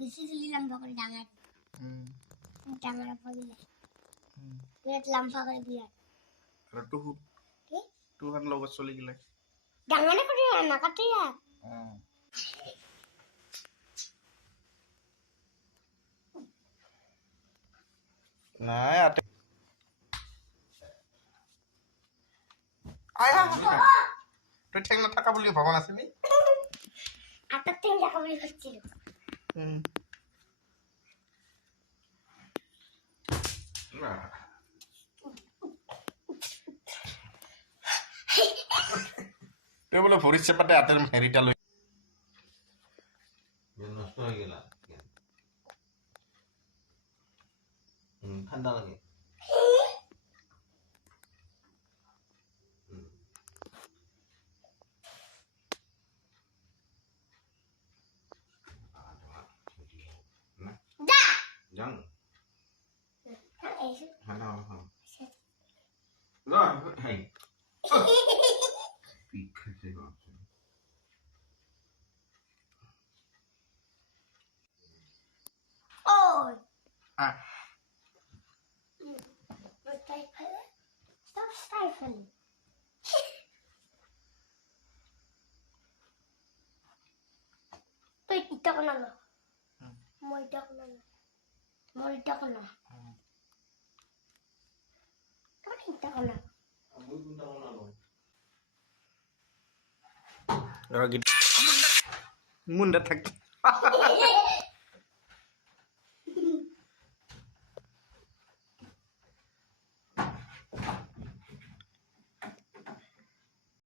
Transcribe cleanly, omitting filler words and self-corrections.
বেশি চুলি লম্বা করে ডাঙার ডাঙার পড়িলে বিরাট লম্বা করে বিরাট আর টু হান লগত চলি গেলে ডাঙারে করে না কাটে নাই আতে আয়া তুই ঠেং নাথাকা বুলি ভবা নাছিলি আটার ঠেং দেখা বলি করছিল তুই বলে ভরির চেপাতে হাতের হেরিটা লই নষ্ট হয়ে গেল ঠান্ডা লাগে Jangan. Hana hana. Lah, hey. Pikir sih kok. Oh. Ah. Stop stifling. Tuh kita kenal lo. Mau kita kenal. Mau kita kenal. Kau kita kenal. Aku pun tak kenal lo. Lagi munda tak.